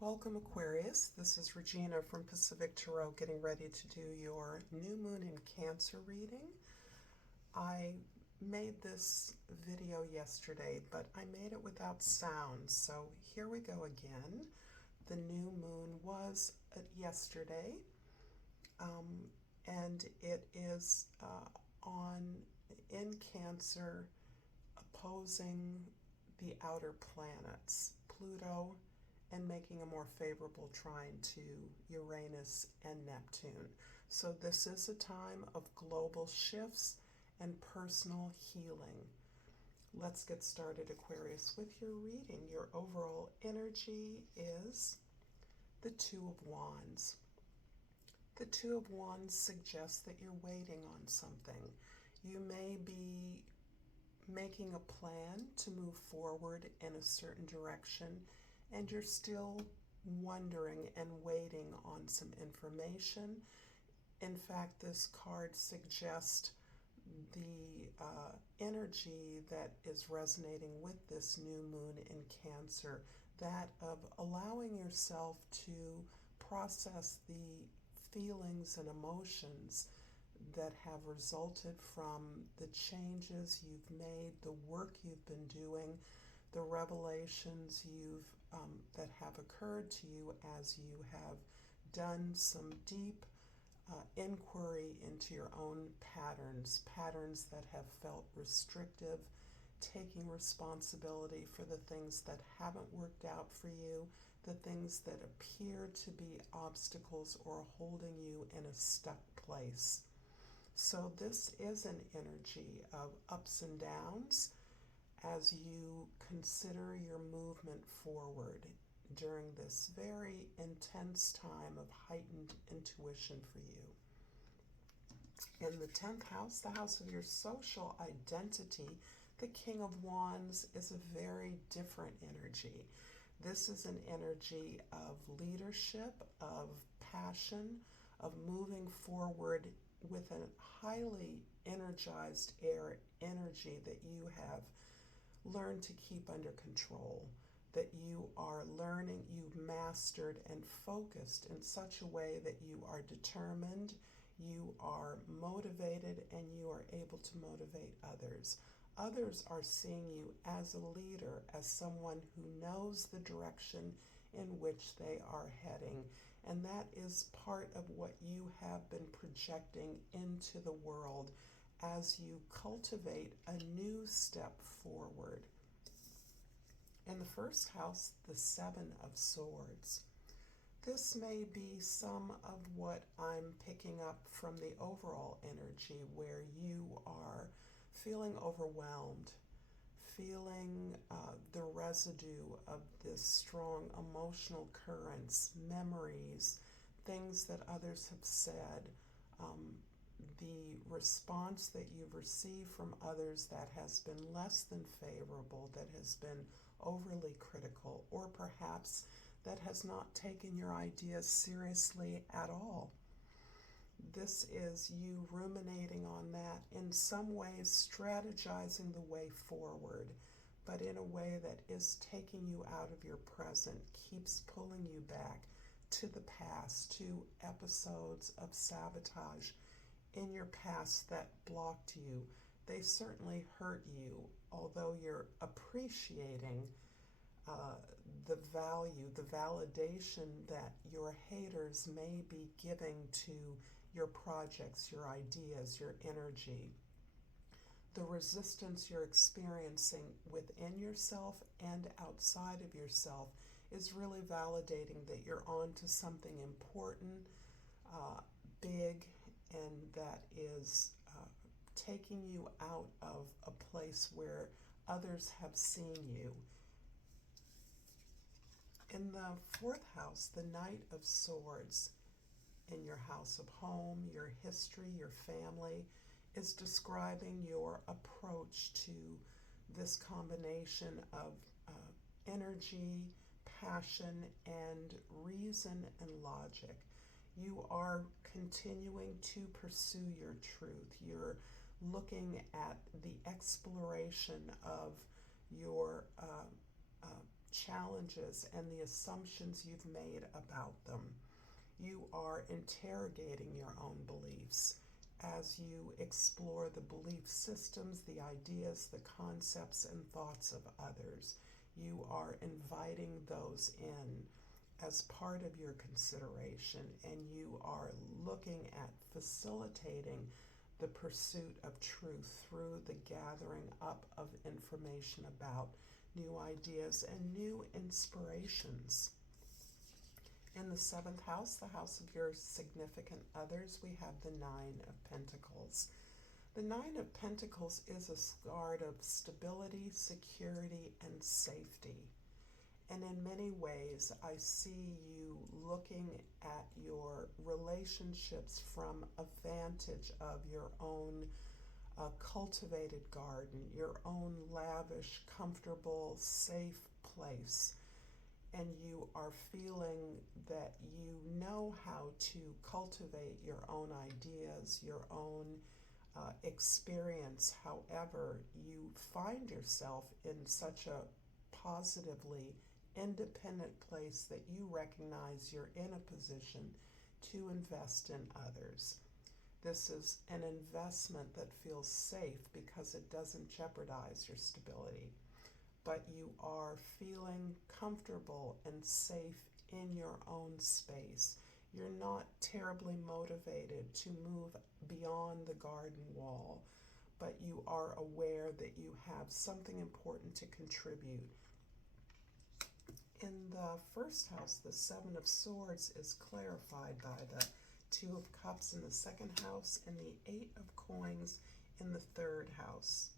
Welcome, Aquarius. This is Regina from Pacific Tarot getting ready to do your new moon in Cancer reading. I made this video yesterday, but I made it without sound, so here we go again. The new moon was yesterday, and it is in Cancer, opposing the outer planets, Pluto, and making a more favorable trine to Uranus and Neptune. So this is a time of global shifts and personal healing. Let's get started, Aquarius, with your reading. Your overall energy is the Two of Wands. The Two of Wands suggests that you're waiting on something. You may be making a plan to move forward in a certain direction, and you're still wondering and waiting on some information. In fact, this card suggests the energy that is resonating with this new moon in Cancer, that of allowing yourself to process the feelings and emotions that have resulted from the changes you've made, the work you've been doing, the revelations that have occurred to you as you have done some deep inquiry into your own patterns that have felt restrictive, taking responsibility for the things that haven't worked out for you, the things that appear to be obstacles or holding you in a stuck place. So this is an energy of ups and downs as you consider your movement forward during this very intense time of heightened intuition for you. In the 10th house, the house of your social identity, the King of Wands is a very different energy. This is an energy of leadership, of passion, of moving forward with a highly energized energy that you have learned to keep under control, that you are learning, you've mastered and focused in such a way that you are determined, you are motivated, and you are able to motivate others. Others are seeing you as a leader, as someone who knows the direction in which they are heading. And that is part of what you have been projecting into the world as you cultivate a new step forward. In the first house, the Seven of Swords. This may be some of what I'm picking up from the overall energy, where you are feeling overwhelmed, feeling the residue of this strong emotional currents, memories, things that others have said, the response that you've received from others that has been less than favorable, that has been overly critical, or perhaps that has not taken your ideas seriously at all. This is you ruminating on that, in some ways strategizing the way forward, but in a way that is taking you out of your present, keeps pulling you back to the past, to episodes of sabotage in your past that blocked you. They certainly hurt you, although you're appreciating the value, the validation that your haters may be giving to your projects, your ideas, your energy. The resistance you're experiencing within yourself and outside of yourself is really validating that you're on to something important, big, and that is taking you out of a place where others have seen you. In the fourth house, the Knight of Swords, in your house of home, your history, your family, is describing your approach to this combination of energy, passion, and reason and logic. You are continuing to pursue your truth. You're looking at the exploration of your challenges and the assumptions you've made about them. You are interrogating your own beliefs as you explore the belief systems, the ideas, the concepts, and thoughts of others. You are inviting those in as part of your consideration, and you are looking at facilitating the pursuit of truth through the gathering up of information about new ideas and new inspirations. In the seventh house, the house of your significant others, we have the Nine of Pentacles. The Nine of Pentacles is a card of stability, security, and safety. And in many ways, I see you looking at your relationships from a vantage of your own cultivated garden, your own lavish, comfortable, safe place. And you are feeling that you know how to cultivate your own ideas, your own experience. However, you find yourself in such a positively independent place that you recognize you're in a position to invest in others. This is an investment that feels safe because it doesn't jeopardize your stability, but you are feeling comfortable and safe in your own space. You're not terribly motivated to move beyond the garden wall, but you are aware that you have something important to contribute. In the first house, the Seven of Swords is clarified by the Two of Cups in the second house and the Eight of Coins in the third house.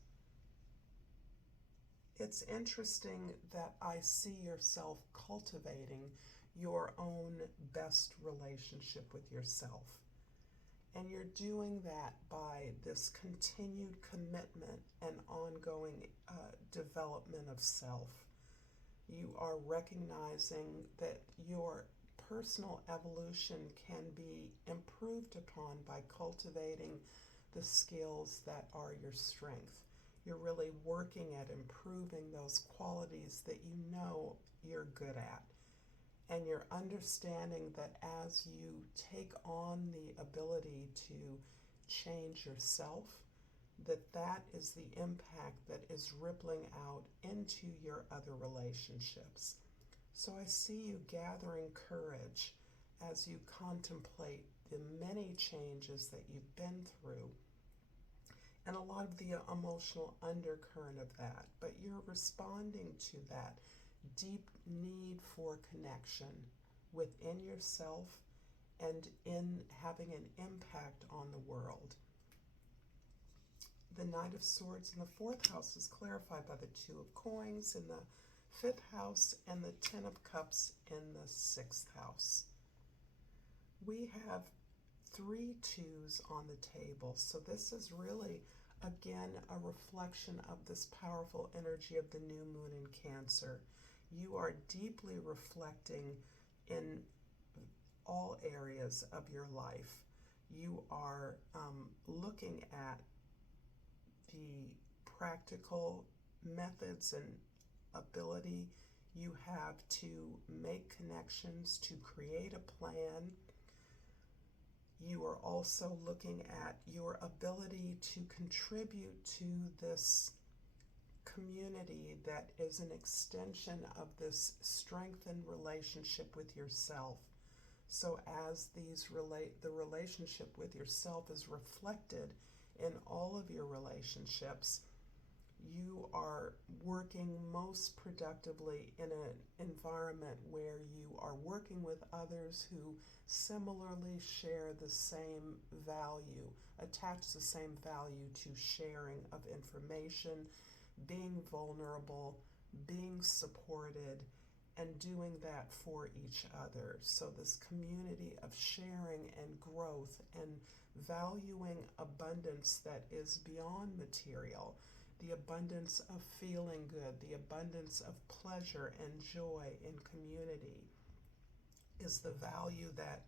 It's interesting that I see yourself cultivating your own best relationship with yourself. And you're doing that by this continued commitment and ongoing development of self. You are recognizing that your personal evolution can be improved upon by cultivating the skills that are your strength. You're really working at improving those qualities that you know you're good at. And you're understanding that as you take on the ability to change yourself, that is the impact that is rippling out into your other relationships. So I see you gathering courage as you contemplate the many changes that you've been through and a lot of the emotional undercurrent of that, but you're responding to that deep need for connection within yourself and in having an impact on the world. The Knight of Swords in the fourth house is clarified by the Two of Coins in the fifth house and the Ten of Cups in the sixth house. We have 3 twos on the table, so this is really, again, a reflection of this powerful energy of the new moon in Cancer. You are deeply reflecting in all areas of your life. You are looking at the practical methods and ability you have to make connections, to create a plan. You are also looking at your ability to contribute to this community that is an extension of this strengthened relationship with yourself. So as the relationship with yourself is reflected in all of your relationships, you are working most productively in an environment where you are working with others who similarly share the same value, attach the same value to sharing of information, being vulnerable, being supported, and doing that for each other. So this community of sharing and growth and valuing abundance that is beyond material, the abundance of feeling good, the abundance of pleasure and joy in community is the value that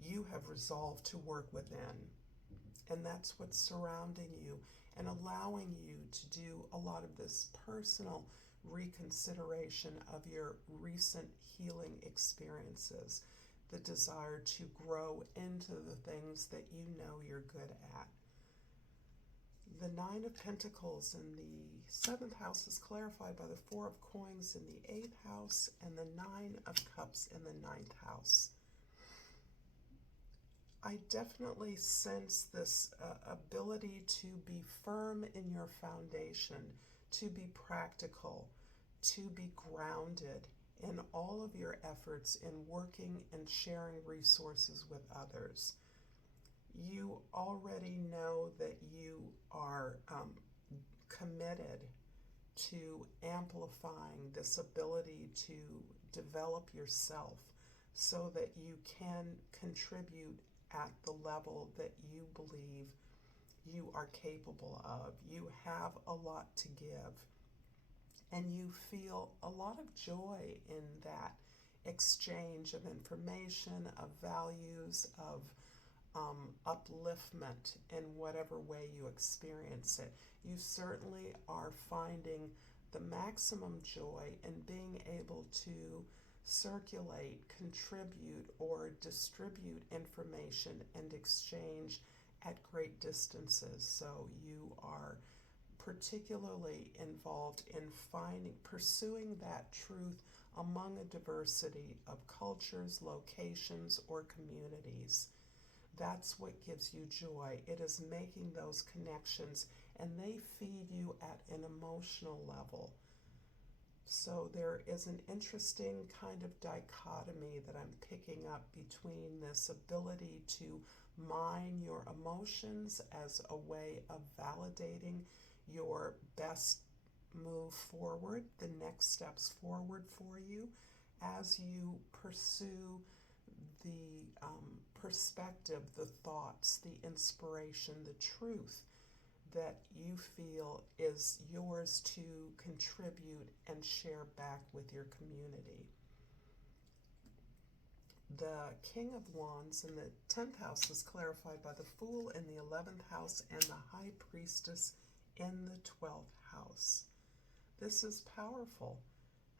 you have resolved to work within. And that's what's surrounding you and allowing you to do a lot of this personal reconsideration of your recent healing experiences, the desire to grow into the things that you know you're good at. The Nine of Pentacles in the 7th house is clarified by the Four of Coins in the 8th house and the Nine of Cups in the 9th house. I definitely sense this ability to be firm in your foundation, to be practical, to be grounded in all of your efforts in working and sharing resources with others. You already know that you are committed to amplifying this ability to develop yourself so that you can contribute at the level that you believe you are capable of. You have a lot to give, and you feel a lot of joy in that exchange of information, of values, of upliftment in whatever way you experience it. You certainly are finding the maximum joy in being able to circulate, contribute, or distribute information and exchange at great distances. So you are particularly involved in pursuing that truth among a diversity of cultures, locations, or communities. That's what gives you joy. It is making those connections, and they feed you at an emotional level. So there is an interesting kind of dichotomy that I'm picking up between this ability to mine your emotions as a way of validating your best move forward, the next steps forward for you, as you pursue the perspective, the thoughts, the inspiration, the truth that you feel is yours to contribute and share back with your community. The King of Wands in the 10th house is clarified by the Fool in the 11th house and the High Priestess in the 12th house. This is powerful,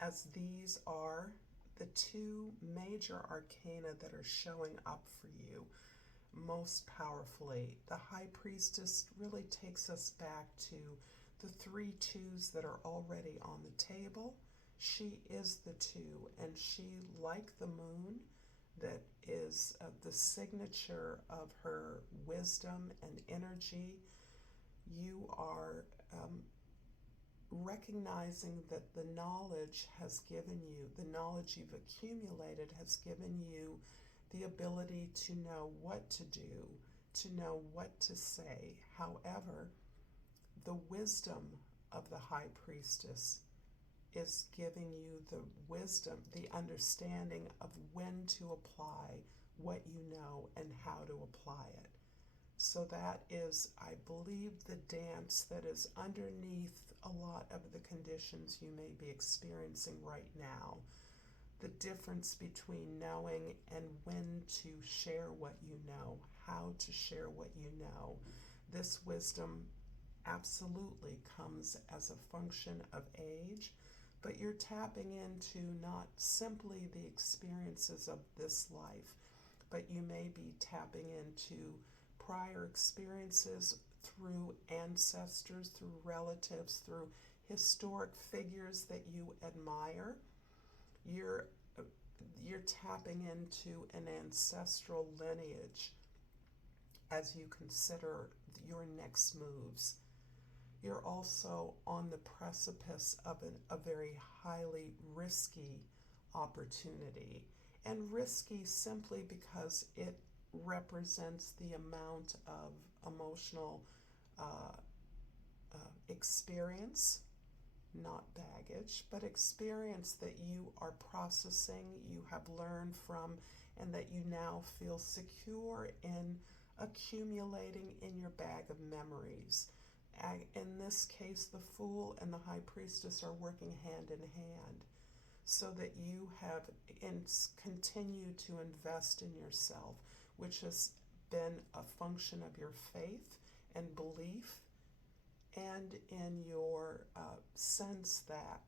as these are the two major arcana that are showing up for you most powerfully. The High Priestess really takes us back to the 3 twos that are already on the table. She is the 2, and she, like the moon, that is the signature of her wisdom and energy. You are recognizing that the knowledge has given you, the knowledge you've accumulated has given you the ability to know what to do, to know what to say. However, the wisdom of the High Priestess is giving you the wisdom, the understanding of when to apply what you know and how to apply it. So that is, I believe, the dance that is underneath a lot of the conditions you may be experiencing right now. The difference between knowing and when to share what you know, how to share what you know. This wisdom absolutely comes as a function of age, but you're tapping into not simply the experiences of this life, but you may be tapping into prior experiences through ancestors, through relatives, through historic figures that you admire. You're tapping into an ancestral lineage as you consider your next moves. You're also on the precipice of a very highly risky opportunity. And risky simply because it represents the amount of emotional experience, not baggage, but experience that you are processing, you have learned from, and that you now feel secure in accumulating in your bag of memories. In this case, the Fool and the High Priestess are working hand in hand so that you have continued to invest in yourself, which has been a function of your faith and belief, and in your sense that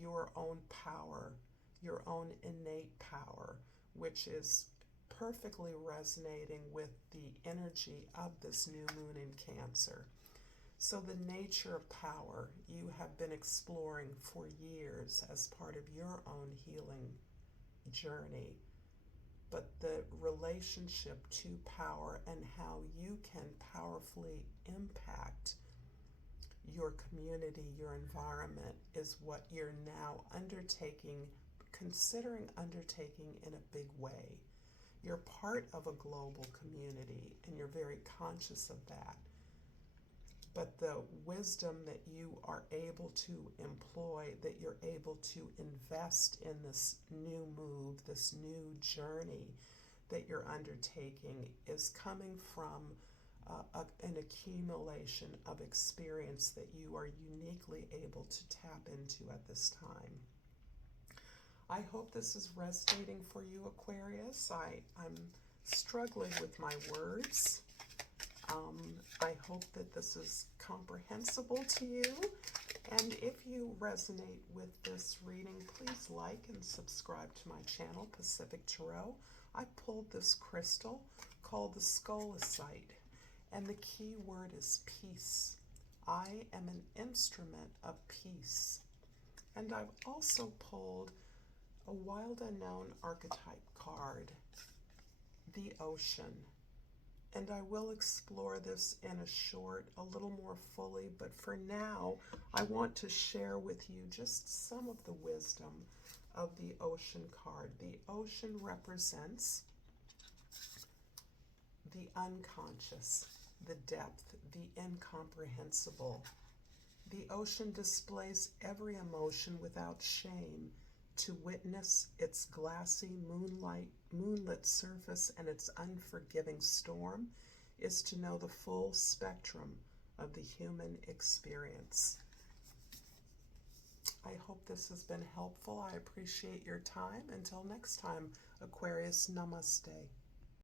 your own power, your own innate power, which is perfectly resonating with the energy of this new moon in Cancer. So the nature of power you have been exploring for years as part of your own healing journey, but the relationship to power and how you can powerfully impact your community, your environment, is what you're now undertaking, considering undertaking in a big way. You're part of a global community and you're very conscious of that. But the wisdom that you are able to employ, that you're able to invest in this new move, this new journey that you're undertaking, is coming from an accumulation of experience that you are uniquely able to tap into at this time. I hope this is resonating for you, Aquarius. I'm struggling with my words. I hope that this is comprehensible to you. And if you resonate with this reading, please like and subscribe to my channel, Pacific Tarot. I pulled this crystal called the Scolecite, and the key word is peace. I am an instrument of peace. And I've also pulled a wild unknown archetype card, the ocean. And I will explore this in a little more fully, but for now, I want to share with you just some of the wisdom of the ocean card. The ocean represents the unconscious, the depth, the incomprehensible. The ocean displays every emotion without shame. To witness its glassy moonlit surface and its unforgiving storm is to know the full spectrum of the human experience. I hope this has been helpful. I appreciate your time. Until next time, Aquarius, namaste.